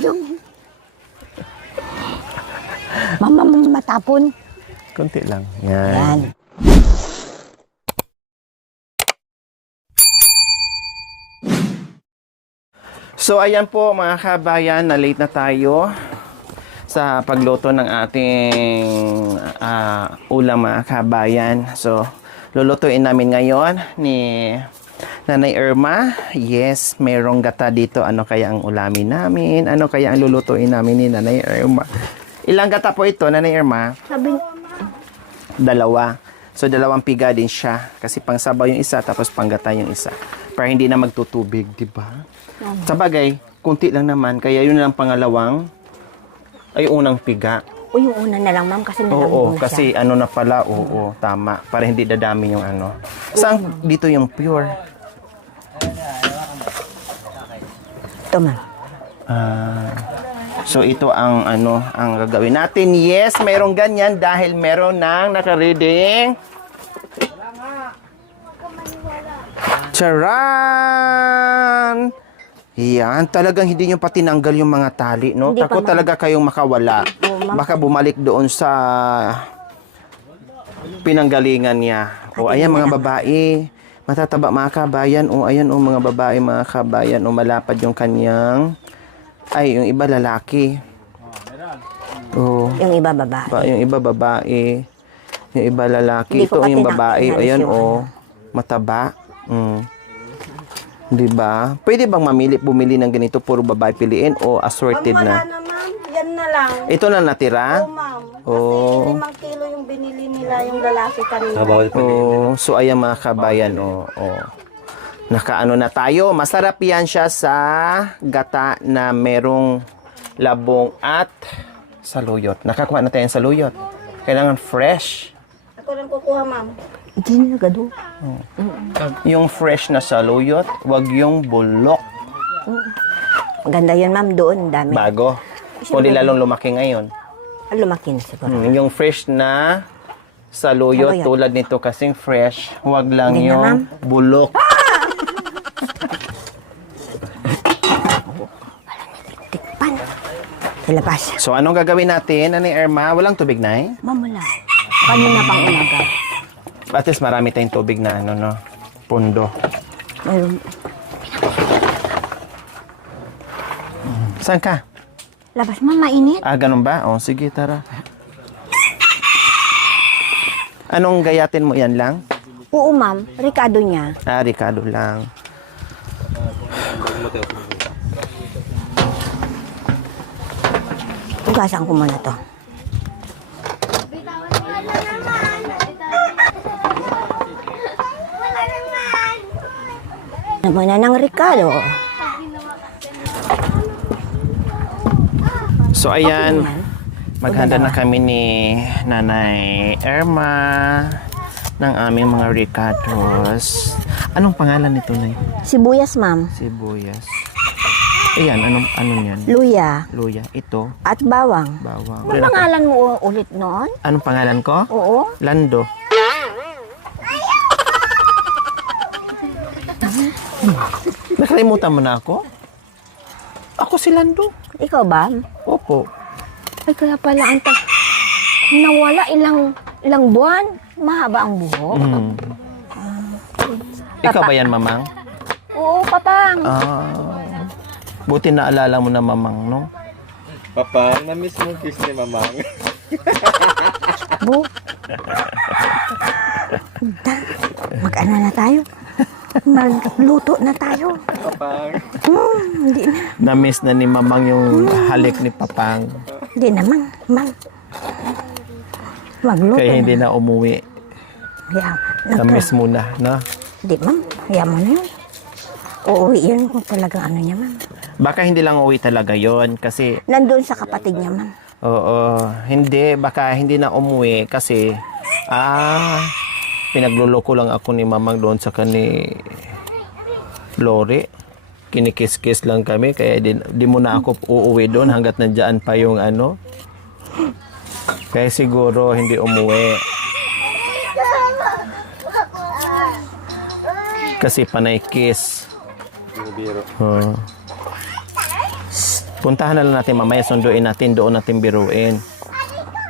dito. Mama, matapon. Konti lang. Yan. Yan. So, ayan po mga kabayan, na late na tayo sa pagluto ng ating ulam mga kabayan. So, lulutuin namin ngayon ni Nanay Irma. Yes, mayroong gata dito. Ano kaya ang ulamin namin? Ano kaya ang lulutuin namin ni Nanay Irma? Ilang gata po ito, Nanay Irma? Sabi, Dalawa. So, dalawang piga din siya. Kasi pang sabaw yung isa, tapos pang gata yung isa. Para hindi na magtutubig, di ba? Sa bagay, kunti lang naman. Kaya yun lang pangalawang, ay unang piga. o yung una na lang, ma'am, kasi Oo, nalambong na kasi siya. ano na pala, oo, tama. Para hindi dadami yung ano. Saan dito yung pure? Ito, ma'am. So ito ang ano, ang gagawin natin. Yes, mayroong ganyan dahil meron nang naka-reading. Charan! Yan, talagang hindi nyo pa tinanggal yung mga tali, no? Hindi pa, Takot ma'am. talaga kayong makawala. Oo, ma'am. Baka bumalik doon sa pinanggalingan niya. O, ayan mga babae. Matataba mga kabayan. O, ayan o mga babae, mga kabayan. O, malapad yung kanyang... Ay, yung iba lalaki. O, Yung iba, babae. yung iba babae. Yung iba lalaki. Hindi ko Ito pa yung babae. inalis Ayan yung o, mataba. Diba? Pwede bang bumili ng ganito, puro babae piliin o assorted Wala na? na, ma'am. Yan na lang. Ito na natira? Oo, ma'am. Oh. Kasi 5 kilo yung binili nila yung lalaki kanina. Oh, so ayan mga kabayan, nakaano na tayo. Masarap yan siya sa gata na merong labong at saluyot. Nakakuha na tayo ng saluyot. Kailangan fresh. Ako lang kukuha, ma'am. Hindi na gado. Yung fresh na saluyot, wag yung bulok. Maganda yun, ma'am, doon. Dami. Bago. Kundi lalong lumaki ngayon. Lumaki na siguro. Yung fresh na saluyot, Saluyot. tulad nito kasing fresh, wag lang Hindi na, yung ma'am. bulok. Tikpan. Sa labas. So, anong gagawin natin, Nanay Irma? Walang tubig na eh? Ma'am, wala. Kanina pang umaga. At least marami tayong tubig na ano, no? Pundo. Mayroon. Saan ka? Labas, ma'am, mainit. Ah, ganun ba? O, sige, tara. Anong gayatin mo yan lang? Oo, ma'am. Ricardo niya. Ah, Ricardo lang. Ugasan ko muna to. Naman na ng Ricardo. So, ayan. Maghanda na kami ni Nanay Irma ng aming mga Ricardos. Anong pangalan nito, Nay? Sibuyas, ma'am. Sibuyas. Ayan, ano yan? Luya. Luya. Ito, At bawang. bawang. Ano pangalan mo ulit noon? Anong pangalan ko? Oo. Lando. Nakalimutan mo na ako? Ako si Lando. Ikaw ba? Opo. Ay, kaya pala ang nawala ilang buwan. Mahaba ang buhok. Ikaw ba yan, Mamang? Oo, papang. Buti naalala mo na, Mamang, no? Papa, na-miss mo kiss ni Mamang. Bu. Mag-ano na tayo? Magluto na tayo. Papang. Hindi na. Na-miss na ni Mamang yung halik ni Papang. Hindi naman, ma'am. Magluto Kaya hindi na umuwi. Yeah. Na-miss mo na, no? Hindi, ma'am. Kaya mo na yun. Uuwi yun kung talagang ano niya, ma'am. Baka hindi lang uwi talaga yon kasi, Nandun sa kapatid niya, ma'am. oo, hindi, baka hindi na umuwi kasi, pinagluloko lang ako ni Mamang doon sa kani Lori. Kinikis-kis lang kami, kaya di mo na ako uuwi doon hanggat nandiyan pa yung ano. Kaya siguro hindi umuwi. Kasi panay kiss. Biro-biro. Puntahan na lang natin mamaya, sunduin natin, doon natin biruin.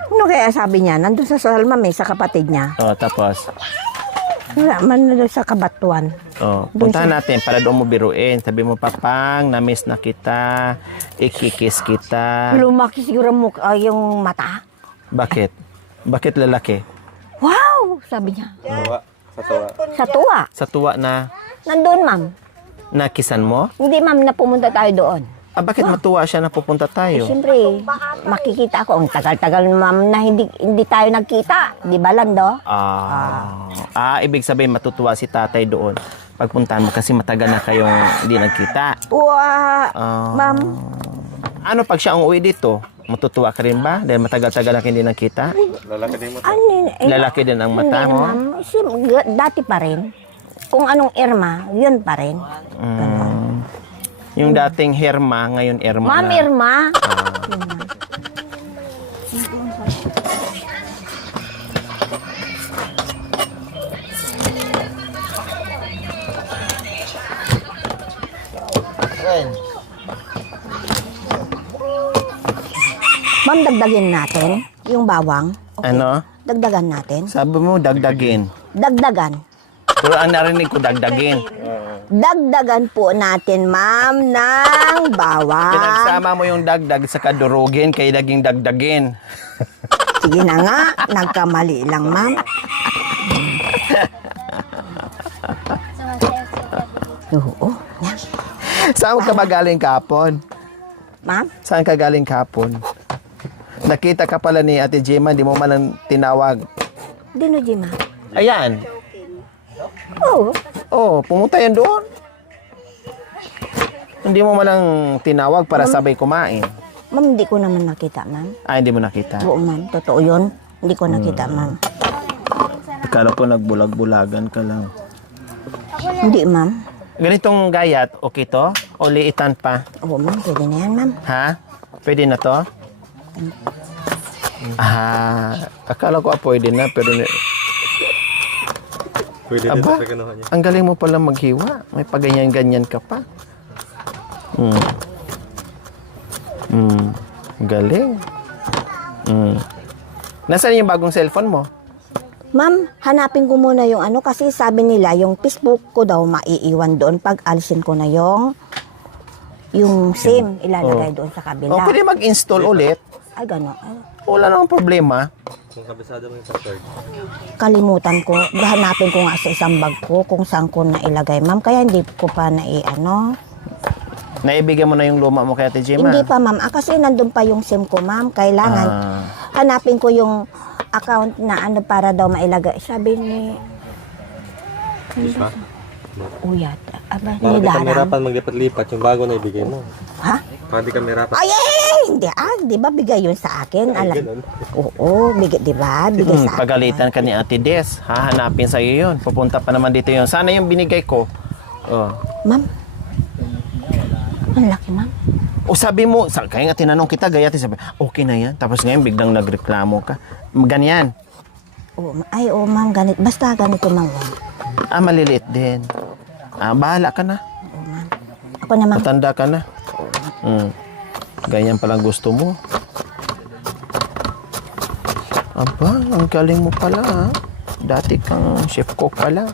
Ano kaya sabi niya? Nandun sa Salma may sa kapatid niya. O, tapos, Wala man nandun sa Kabatuan. puntahan natin para doon mo biruin. Sabi mo, Papang, na-miss na kita, ikikis kita. Lumaki siguro yung mata. Bakit? Bakit lalaki? Wow! Sabi niya. Tuwa. Sa tuwa. Sa tuwa. Sa tuwa na Nandun, ma'am. nakisan mo? Hindi, ma'am, na pumunta tayo doon. Bakit matuwa siya na pupunta tayo? Siyempre, makikita ako. Ang tagal-tagal, ma'am, na hindi tayo nagkita. Di ba, Lando? Ibig sabihin matutuwa si tatay doon. Pagpuntahan mo kasi matagal na kayong hindi nagkita. Ma'am. Ano pag siya ang uwi dito? Matutuwa ka rin ba? Dahil matagal-tagal na hindi nagkita? Lalaki din mo. Lalaki din ang mata Hindi, mo? ma'am. Dati pa rin. Kung anong Irma, yun pa rin. Yung dating Herma, ngayon Irma Ma'am, na. Irma. Ma'am, dagdagin natin yung bawang. Okay. Ano? Dagdagan natin. Sabi mo, dagdagin. Dagdagan. Pero ang narinig ko, dagdagin. Dagdagan po natin, ma'am, ng bawang. Pinagsama mo yung dagdag sa kadurugin, kay daging dagdagin. Sige na nga, nagkamali lang, ma'am. Oo, yan. Saan ka ba galing kapon? Ma'am? Saan ka galing kapon? Nakita ka pala ni Ate Gemma, di mo man lang tinawag. Dino, Jima? Ayan. Oo. Pumunta yan doon. Hindi mo man lang tinawag para sabay kumain. Ma'am, hindi ko naman nakita, ma'am. Hindi mo nakita. Oo, ma'am. Totoo yun. Hindi ko nakita, ma'am. Akala ko nagbulag-bulagan ka lang. Hindi, ma'am. Ganitong gayat, okay to? O liitan pa? Oo, ma'am. Pwede na yan, ma'am. Ha? Pwede na to? Akala ko pwede na, pero Pwede din aba, sa kinuha niya. ang galing mo pala maghiwa. May paganyan-ganyan ka pa. Galing. Nasaan yung bagong cellphone mo? Ma'am, hanapin ko muna yung ano kasi sabi nila yung Facebook ko daw maiiwan doon pag alisin ko na yung SIM ilalagay doon sa kabila. Pwede mag-install ulit. Ay, gano'n. Ay, Wala namang problema. Kung kabisado mo yung password. kalimutan ko. Hanapin ko nga sa isang bag ko kung saan ko nailagay, ma'am. Kaya hindi ko pa Naibigyan mo na yung luma mo kay Ate Gemma? Hindi pa, ma'am. Kasi nandun pa yung SIM ko, ma'am. Kailangan hanapin ko yung account na para daw mailagay. Sabi ni Uyat. Aba, Para ni di ka Darang. mirapan maglipat-lipat yung bago na ibigay mo. Ha? Para di ka mirapan. Ay, hindi. Di ba bigay yun sa akin? ganun. Oo, bigay, di ba? Bigay sa akin. Pagalitan ka ni Ate Des. Hahanapin sa'yo yun. Pupunta pa naman dito yun. Sana yung binigay ko. Ma'am? Ang laki, ma'am. O sabi mo, kaya nga tinanong kita, gaya sabi, okay na yan. Tapos ngayon biglang nagreklamo ka. Ganyan. Oo, ma'am. Basta ganito, ma'am. Maliliit din. Bahala ka na. Oo, ma'am. Ako na, ma'am. Matanda ka na. Ganyan palang gusto mo. Aba, ang galing mo pala, ha? Dati kang chef cook pala.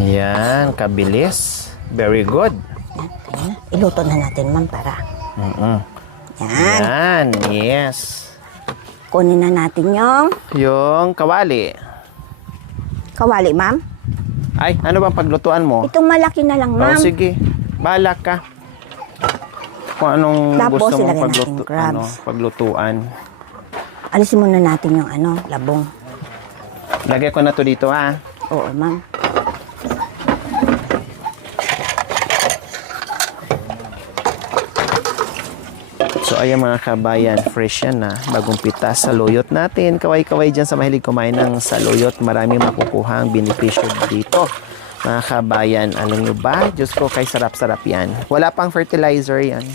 Yan, kabilis. Very good. Ayan. Iluto na natin, ma'am, para. Yan. Yan, yes. Kunin na natin Yung kawali. kawali, ma'am. Ay, ano bang paglutuan mo? Itong malaki na lang, ma'am. Sige, bahala ka. Kung anong Tapos, gusto mong ilagay natin crabs. paglutuan. Alisin muna natin yung labong. Lagay ko na to dito, ha? Oo, ma'am. So, ayan mga kabayan, fresh yan na. Bagong pitas, saluyot natin. Kaway-kaway dyan sa mahilig kumain ng saluyot. Maraming makukuha ang benepisyo dito. Mga kabayan, alam nyo ba? Diyos ko, kay sarap-sarap yan. Wala pang fertilizer yan.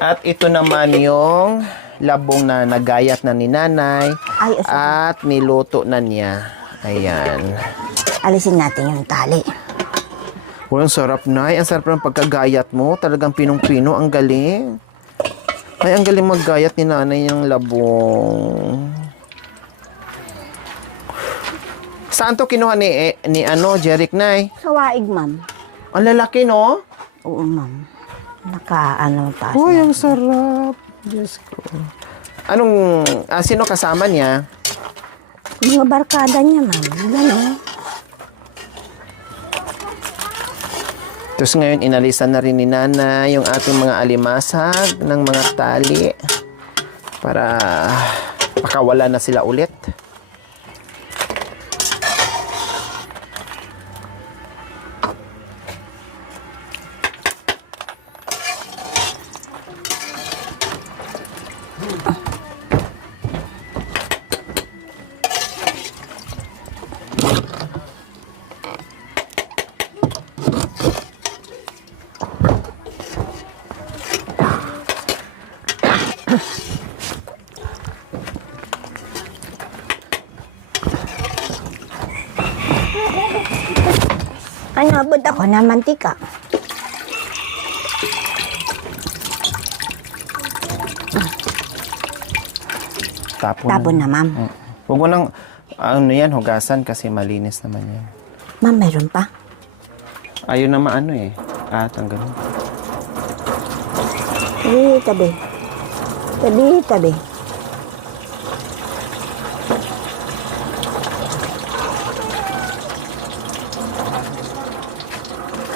At ito naman yung labong na nagayat na ni nanay Ay, asa. at niluto na niya. Ayan. Alisin natin yung tali. Oh, ang sarap, Nay. Ang sarap ng pagkagayat mo. Talagang pinong-pino. Ang galing. Ay, ang galing maggayat ni nanay yung labong. Saan to kinuha ni Jeric, Nay? Sa waig, ma'am. Ang lalaki, no? Oo, ma'am. Taas Uy, na. ang sarap. Diyos ko. Anong, sino kasama niya? Mga barkada niya, ma'am. Gano'n. Tapos ngayon, inalisan na rin ni Nana yung ating mga alimasag ng mga tali para makawala na sila ulit. Ano, abot ako na mantika. Tapon na, ma'am. Huwag mo nang, hugasan kasi malinis naman yan. Ma'am, mayroon pa? Ayun na maano eh. Tanggalin. Tabi. Tabi.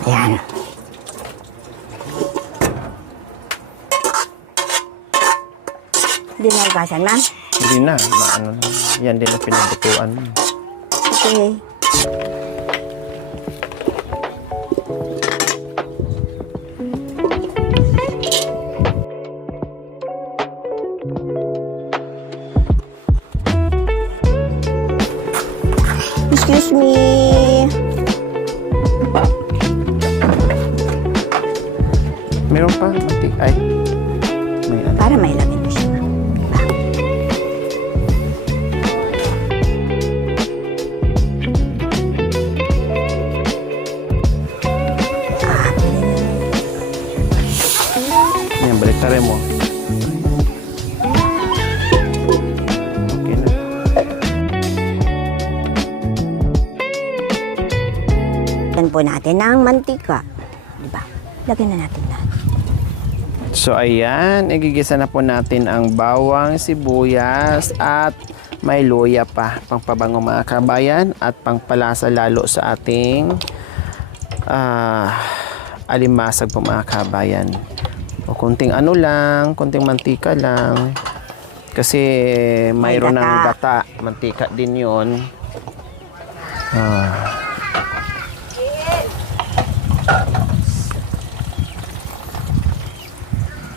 Ayan. Hindi na ugasan, ma'am? Hindi na, maano na. Yan din ang pinabutuan mo. Okay. Excuse me. Meron pa, mantik. Ay, may ano. Para may lagay mo siya. Diba? Yan, baliktarin mo. Okay na. Lagyan po natin ng mantika. Diba? Lagyan na natin lahat. So, ayan. Igigisa na po natin ang bawang, sibuyas, at may luya pa. Pangpabango mga kabayan at pangpalasa lalo sa ating alimasag po mga kabayan. O kunting ano lang, kunting mantika lang. Kasi mayroon ng gata. Mantika din yun.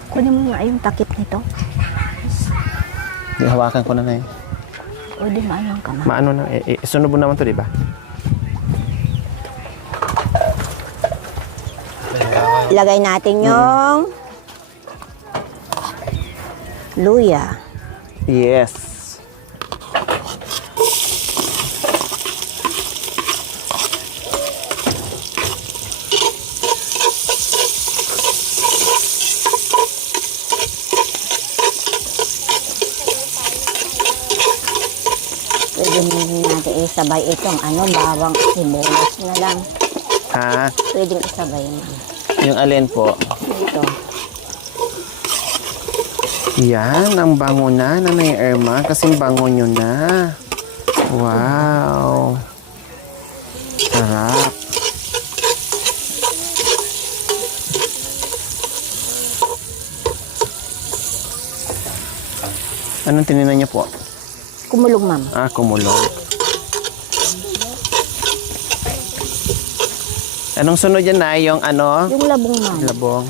Kunin mo nga yung takip nito. Di, hawakan ko na na eh. O di maanong ka, ma'am. Maano na, sunod mo naman to, di ba? Ilagay natin yung luya. Yes. Pwede natin isabay itong bawang sibuyas na lang. Ha? Pwede isabay, ma'am. Yung alin po? Ito. Yan, ang bango na, Nanay Irma. Kasing bango nyo na. Wow. Sarap. Anong tininan niya po? Kumulong, ma'am. Kumulong. Anong sunod yan na? Yung ano? Yung labong, ma'am. Labong.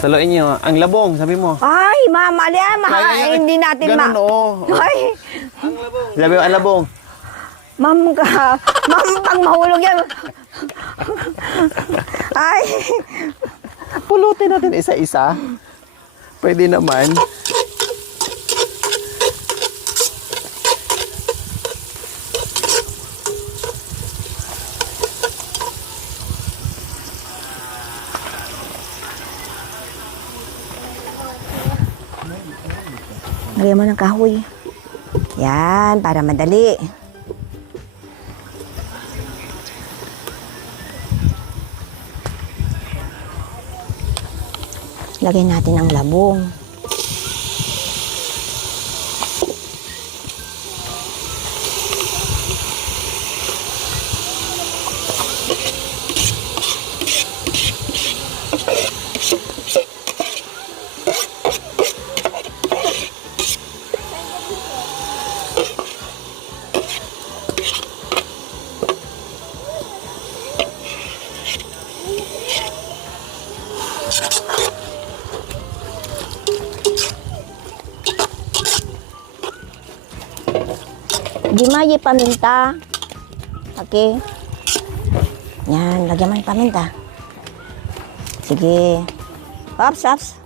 Saluin nyo. Ang labong, sabi mo. Ay, ma'am, hindi natin Ganun, oo. Ay, Labing alabong. ma'am, pag mahulog yan. Ay, Pulutin natin isa-isa. Pwede naman. lagyan mo ng kahoy. Yan, para madali. Lagyan natin ang labong. Di mayi paminta. Okay. Yan, lagyan mo yung paminta. Sige. Ops.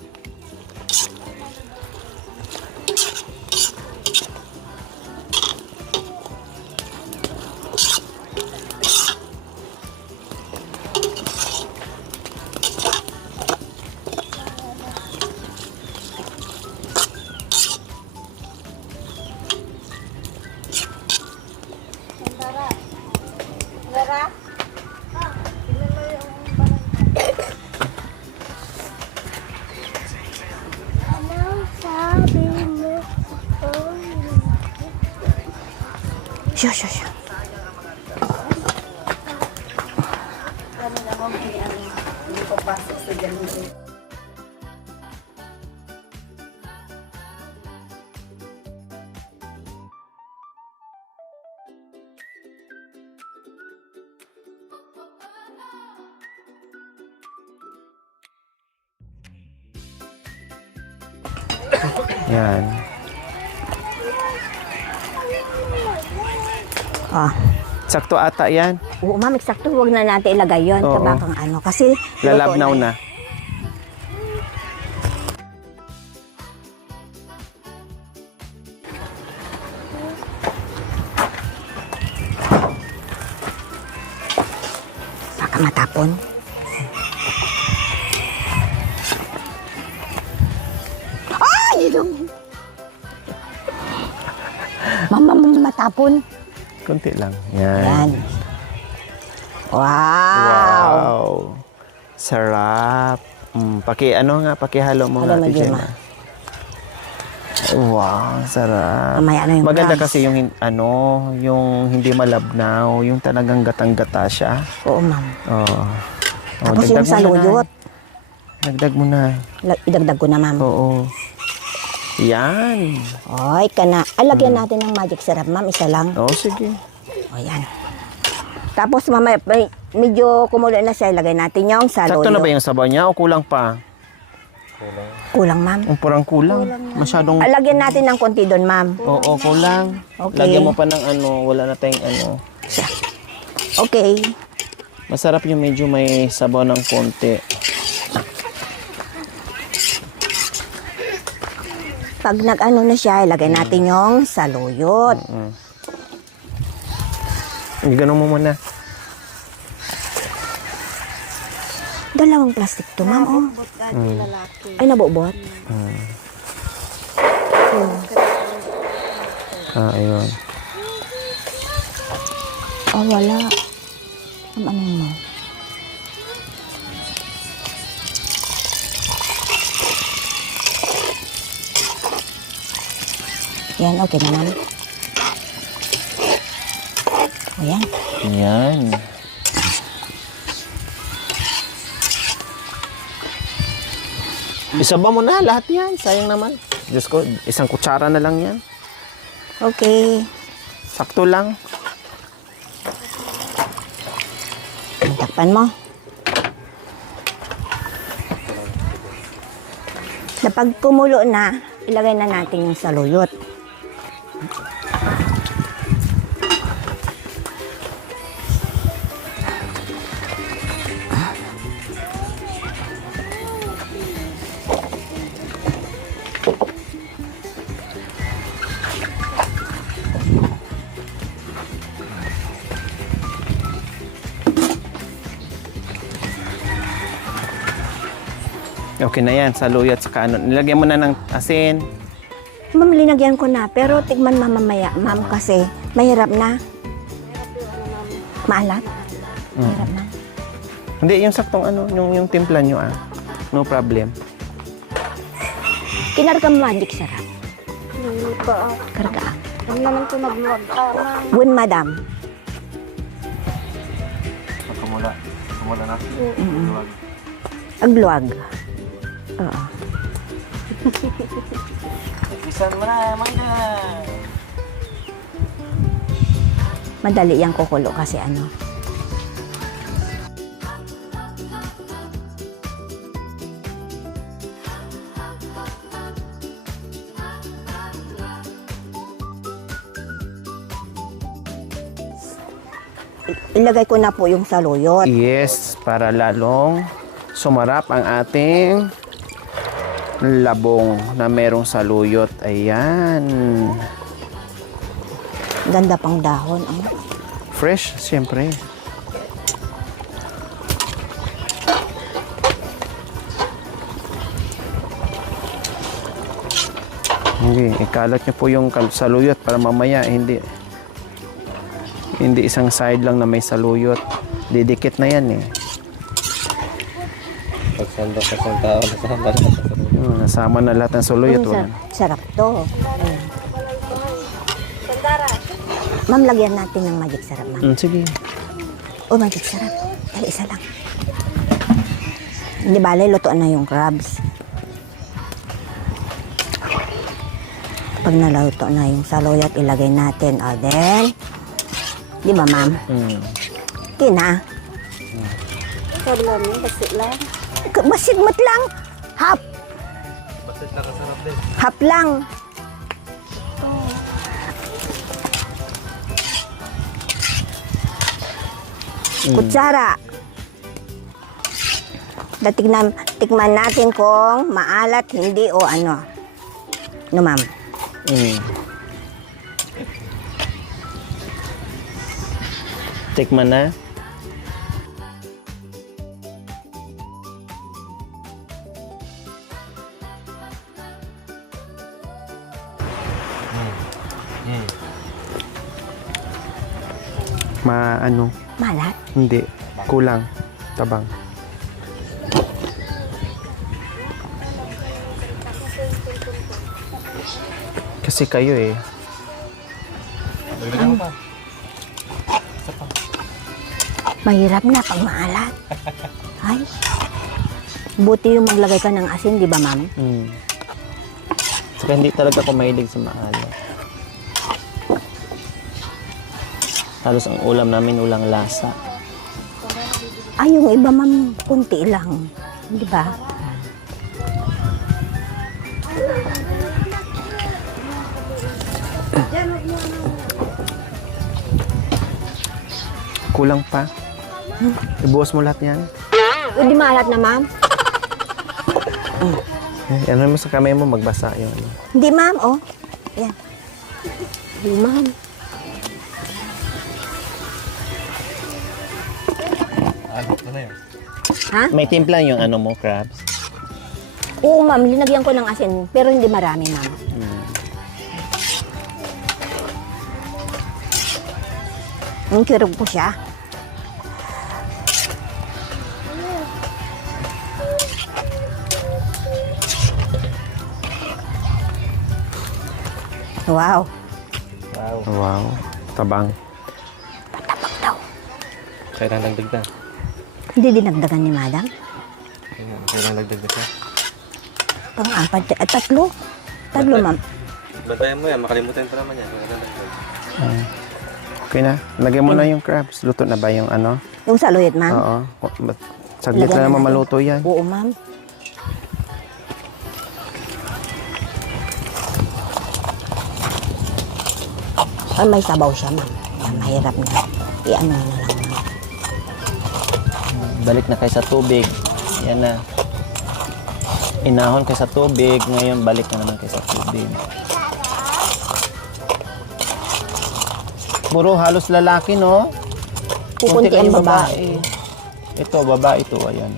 Siya. Yan. Ah. Sakto ata yan. Oo, ma'am, eksakto. Huwag na natin ilagay yun. Oo. Kabakang ano. Kasi Lalabnaw luto na. Baka matapon. Ay! Mama, matapon. Kunti lang. Yan. Yan. Wow! Wow. Sarap. Pakihalo mo Halo nga, mo, Ate Gemma. Gemma. Wow, sarap. Mamaya na yung Maganda crabs. kasi yung hindi malabnaw, yung talagang gatang-gata siya. Oo, ma'am. Oo. Tapos yung saluyot. Dagdag mo na. Idagdag ko na, ma'am. Oo. Yan. Oy, kana. Alagyan natin ng magic syrup, ma'am. Isa lang. Oo, sige. O, yan. Tapos, mamaya, medyo kumulo na siya. Ilagay natin yung saluyot. Sakto na ba yung sabaw niya o kulang pa? Kulang, ma'am. Parang kulang. Masyadong... Alagyan natin ng konti doon, ma'am. Oo, kulang. Okay. Lagyan mo pa ng wala na tayong Okay. Masarap yung medyo may sabaw ng konti. Pag nag-ano na siya, ilagay natin yung saluyot. Ganun mo muna. Dalawang plastic to, ma'am. Oh. Ay, nabubot. Ayun. Oh, wala. Ano mo? Yan, okay na, ma'am. O, yan. Yan. Isaba mo na lahat yan. Sayang naman. Diyos ko, isang kutsara na lang yan. Okay. Sakto lang. Takpan mo. Kapag kumulo na, ilagay na natin yung saluyot. Okay na yan, saluyot sa ano. Nilagyan mo na ng asin. Ma'am, linagyan ko na. Pero tigman mamamaya, ma'am, kasi mahirap na. Maalat? Mahirap na. Hindi, yung saktong ano, yung timpla nyo No problem. Kinarga mo, magic sarap. Hindi pa. Karga. Ang naman ko nag-vlog. Ma'am. Wun, madam. Kumula na. Agluwag. Oo. Bisan mo na, mga. Madali yung kukulo kasi ano. Ilagay ko na po yung saluyot. Yes, para lalong sumarap ang ating labong na merong saluyot. Ayan. Ganda pang dahon. Oh. Fresh, siyempre. Okay, ikalat niyo po yung saluyot para mamaya hindi isang side lang na may saluyot. Didikit na yan eh. Pagsanda sa isang tao, nasama na sa Nasama na lahat ng saluyot. Sarap to. Ayan. Ma'am, lagyan natin ng magic sarap, ma'am. Sige. Oh, magic sarap. Dahil isa lang. Hindi bale, luto na yung crabs. Pag naluto na yung saluyot, ilagay natin. O, then, di ba, ma'am? Kina. Sabi namin, basi lang. Basigmat lang. Hap. Basit lang kasarap din. Hap lang. Kutsara. Tikman natin kung maalat, hindi o ano. No, ma'am? Tikman na. Ano? Maalat? Hindi. Kulang. Tabang. Kasi kayo eh. Mahirap na pag maalat. Ay. Buti yung maglagay ka ng asin, di ba, ma'am? Saka hindi talaga ako mahilig sa maalat. Halos ang ulam namin ulang lasa. Ay, yung iba, ma'am, kunti lang. Di ba? Kulang pa. Ibuhos mo lahat yan. Hindi maalat na, ma'am? Ano mo sa kamay mo, magbasa yun. Hindi, ma'am. Oh. Yan. Hindi, ma'am. Ano na yun? Ha? May timpla yung ano mo, crabs. Oo, ma'am. Linagyan ko ng asin. Pero hindi marami, ma'am. Ang kirog po siya. Wow. Wow. Tabang. Patabak daw. Kailan nagdag na? Hindi dinagdagan ni madam. Kailan nagdag na siya? Pang-apat. Tatlo. Tatlo, ma'am. Bantayan mo yan, makalimutan pa naman yan. Kailan nagdag? Okay na. Lagyan mo na yung crabs. Luto na ba yung ano? Yung saluyot, ma'am? Oo. Saglit Lagyan na naman natin. maluto yan. Oo, ma'am. Ay, may sabaw siya, ma'am. Yan, mahirap na. I-ano na lang, ma'am. Balik na kayo sa tubig. Yan na. Inahon kayo sa tubig. Ngayon, balik na naman kayo sa tubig. Puro halos lalaki, no? Pupunti Konti ang kayong babae. Ito, babae ito. Ayan.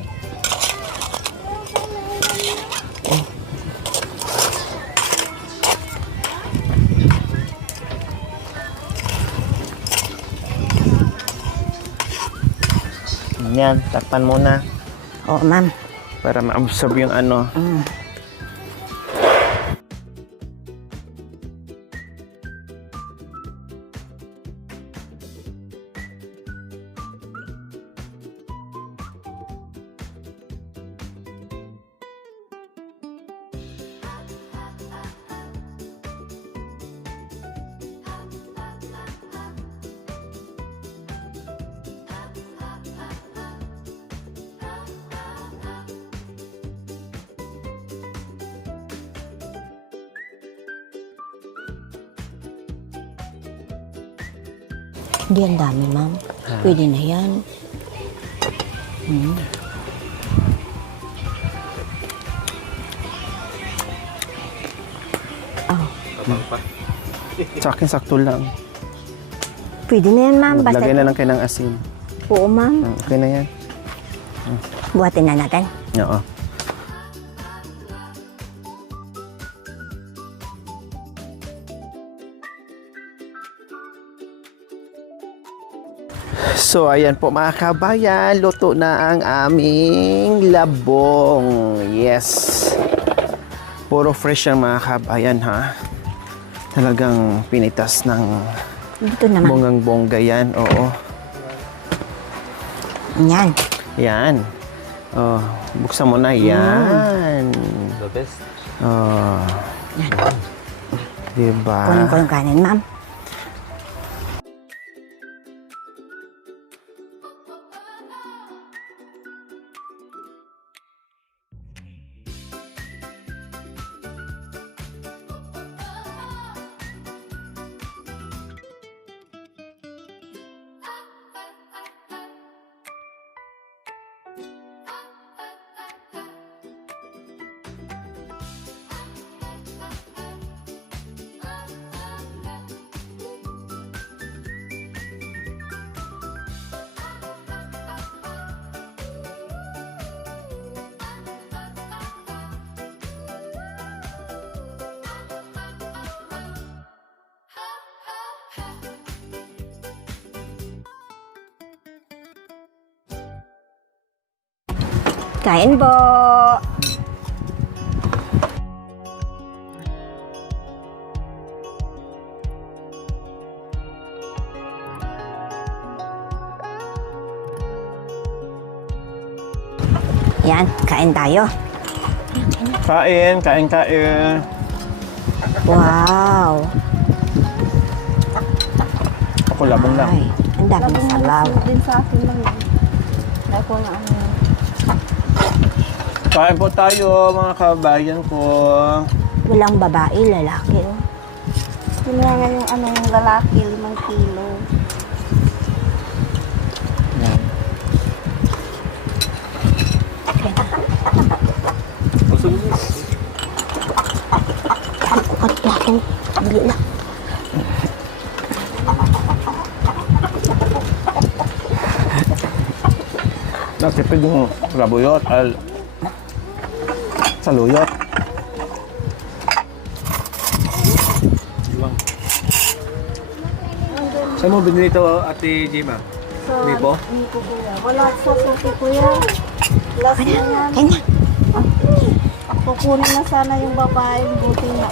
Yan, takpan muna Oo, ma'am. para ma-absorb yung ano. Hindi, ang dami, ma'am. Pwede na yan. Sa akin, sakto lang. Pwede na yan, ma'am. Basta, Lagay na lang kayo ng asin. oo, ma'am. Okay na yan. Buhatin na natin. Oo. So, ayan po mga kabayan, luto na ang aming labong. Yes. Puro fresh ang mga kabayan, ha? Talagang pinitas ng Dito naman. bonggang-bongga yan. Oo. Yan. Yan. Oh, buksan mo na. Yan. The best. Oh. Diba? Kunin ko yung kanin, ma'am. Kain po. Yan, kain tayo. Kain, kain, kain. Wow. Ako labong lang. Ay, ang daming sabaw. Din sa akin lang. Dahil ko nga ano. Kain po tayo, mga kabayan ko. Walang babae, lalaki. Oh. Yun nga nga yung ano yung lalaki, 5 kilo. Yan. At ako, bili na. Nakipid yung rabuyot al saluyot. Saan mo binili ito, Ate Jima? So, Libo? Libo kuya. Wala sa suki kuya. Last na yan. Kain na. Kukunin na sana yung babae. Buti na